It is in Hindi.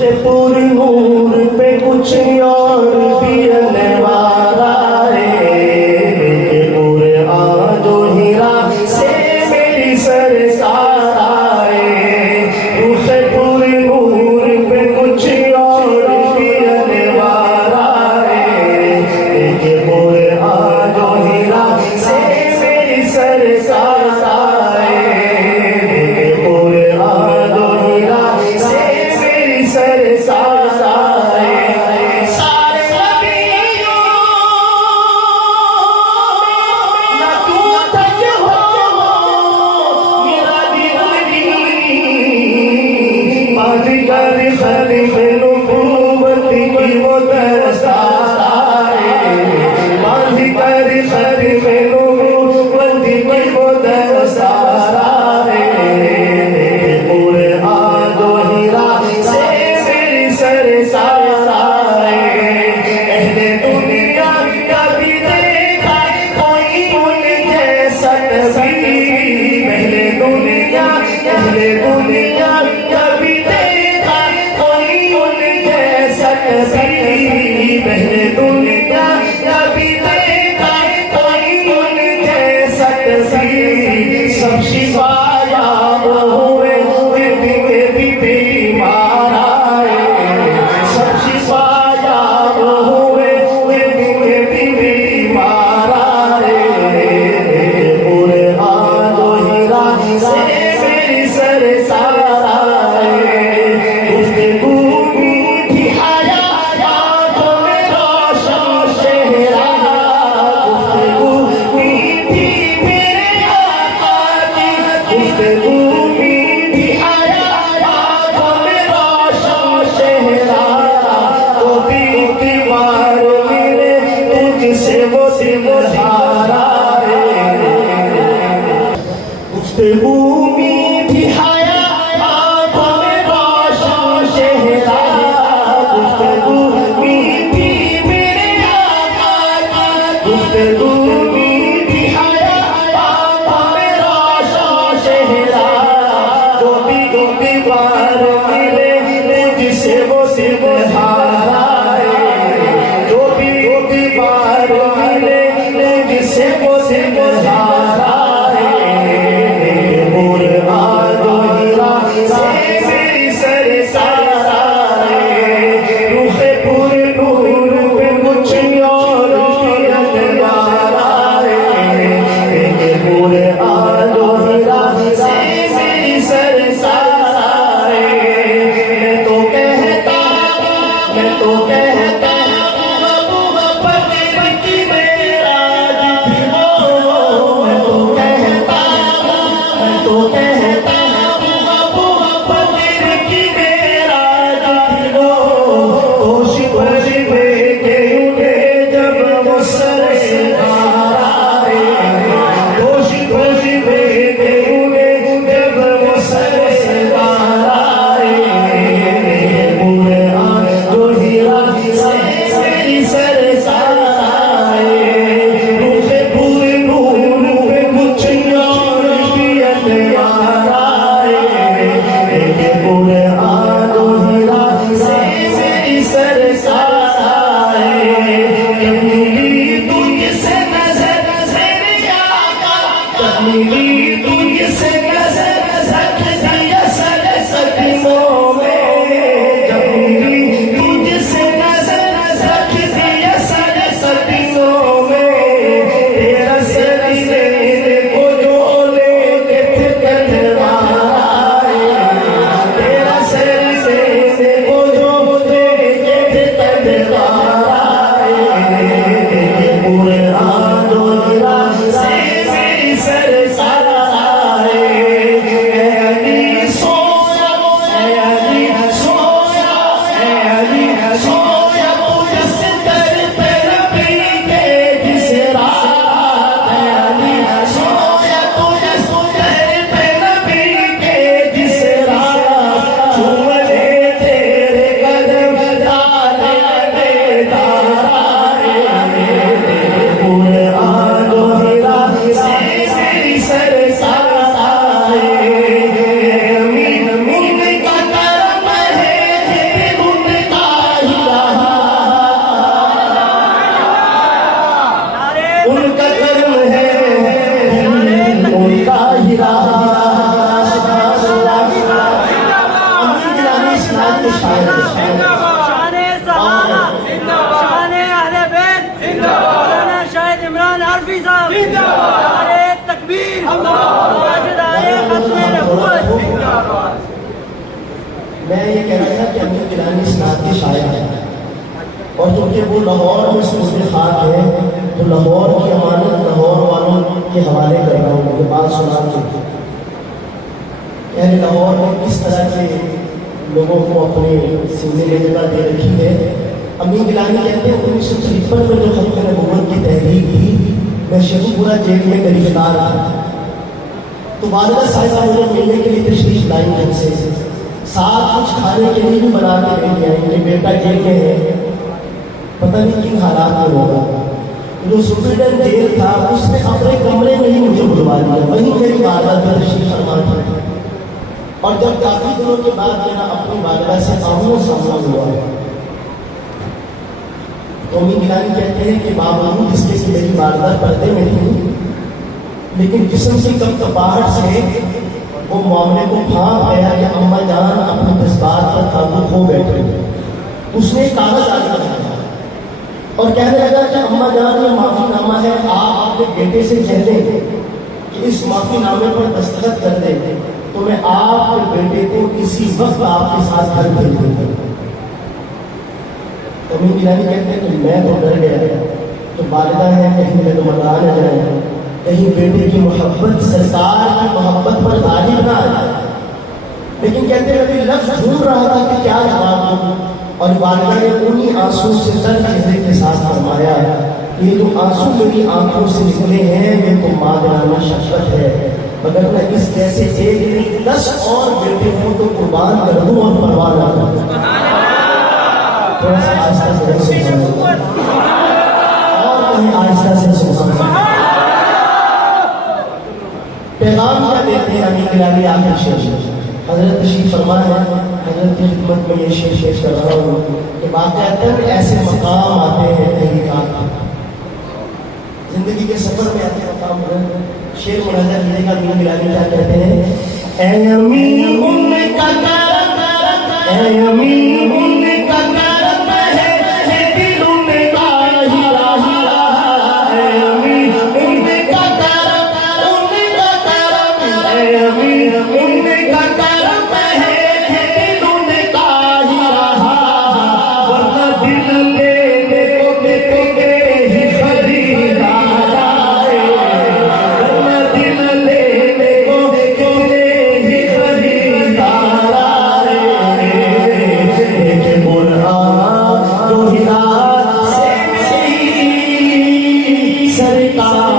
पूरी नूर पे कुछ और भी वाला है पूरे आजो हीरा से मेरी सरकार आए उसे पूरी नूर पे कुछ और भी वाला है पूरे आजो हीरा से मेरी सरकार आए पूरे आजो हीरा से मेरी सरकार सब शिफायाब हुए के भी बीमार आए सब शिफायाब हुए के भी बीमार आए पूरे आजो हीरा से मेरी सरकार आए उसके भूमि की हया यादों में रोशन चेहरा उसके भूमि की भूमि भी आया यादों में रोशन चेहरा तो भी बार मिले तुझसे वो सिमरहारा उसके भूमि भी आया यादों में रोशन चेहरा उसके भूमि भी मेरे आका उसके भूमि भी आया यादों में रोशन चेहरा बार मिले जिसे वो सिमरहारा जो भी बार मिले जिसे वो सिमरहारा पूरे आजो हीरा से मेरी सरकार रूहे पूरे नूर पे कुछ और वाला है पूरे आजो हीरा से मेरी सरकार तो कहता मैं ये कह रहा था कि अमीर गिलानी इस नात के शायर हैं, और चूंकि वो लाहौर में सूरज खाक है तो लाहौर की अमानत लाहौर वालों के हवाले कर रहा हूँ। मुझे बात सुना चुकी यानी लाहौर में किस तरह के लोगों को अपने सीने में जगह दे रखी है। अमीर गिलानी कहते हैं 1953 में जो खत्म नबूवत की तहरीक थी, मैं शेखुपुरा जेल में गिरफ्तार था, तो वालिदा साहिबा मुझे मिलने के लिए तशरीफ लाई घर से, साथ कुछ खाने के लिए भी बना के लेके आई। मेरे बेटा जेल में है, पता नहीं किन हालात में होगा। जो सुप्रीटेंडेंट जेल था उसने अपने कमरे में ही मुझे बुलवा लिया, वहीं मेरी वालिदा का तशरीफ फरमा था। और जब काफी दिनों के बाद मेरा अपनी वालिदा से आमने सामना हुआ, तो अमीर गिलानी कहते हैं कि बावजूद इसके कि मेरी वालिदा पर्दे में थी, लेकिन जिस्म की कपकपाहट से वो मामले को भाप गया कि अम्मा जान अपने जज्बात पर काबू खो बैठे। उसने एक कागज आगे बनाया और कहने लगा कि अम्मा जान ये माफीनामा है, आप अपने बेटे से कह दें कि इस माफीनामे पर दस्तखत कर दें तो मैं आपके बेटे को इसी वक्त आपके साथ घर भेज दूंगा। तो अमीर गिलानी कहते हैं कि मैं तो डर गया, तो वालिदा है कहीं मेरे तो मजा न जाए, कहीं बेटे की मोहब्बत सरकार की मोहब्बत पर गालिब ना आ जाए। लेकिन कहते हैं अभी लफ्ज ढूंढ रहा था कि क्या जवाब दूं, और वालिदा ने उन्हीं आंसू से सर चेहरे के साथ फरमाया, ये जो आंसू मेरी आंखों से निकले हैं ये तो मादराना शफकत है, मगर मैं इस जैसे एक 10 और बेटे को तो कुर्बान कर दूं और परवाह ना करूं। थोड़ा सा आहिस्ता से और कहीं आहिस्ता से सुना पैगाम क्या देते हैं अमीर गिलानी आखिर शेर। हजरत तशरीफ फरमा है, हजरत की खिदमत में ये शेर पेश कर रहा हूँ कि वाक़अतन ऐसे मकाम आते हैं तहरीकात, जिंदगी के सफर में ऐसे मकाम हैं। शेर मुलाजा कीजिएगा अमीर गिलानी क्या कहते हैं। ऐ अमीर उनका करम, ऐ अमीर उनका करम है दिल उनका हीरा हीरा, ऐ अमीर उनका करम, उनका करम, ऐ अमीर उनका करम है दिल उनका हीरा, वरना दिल देने को देंगे ही खरीदार आए, वरना दिल देने को देंगे ही खरीदार आए। देखे बोला जो हिला से सरकार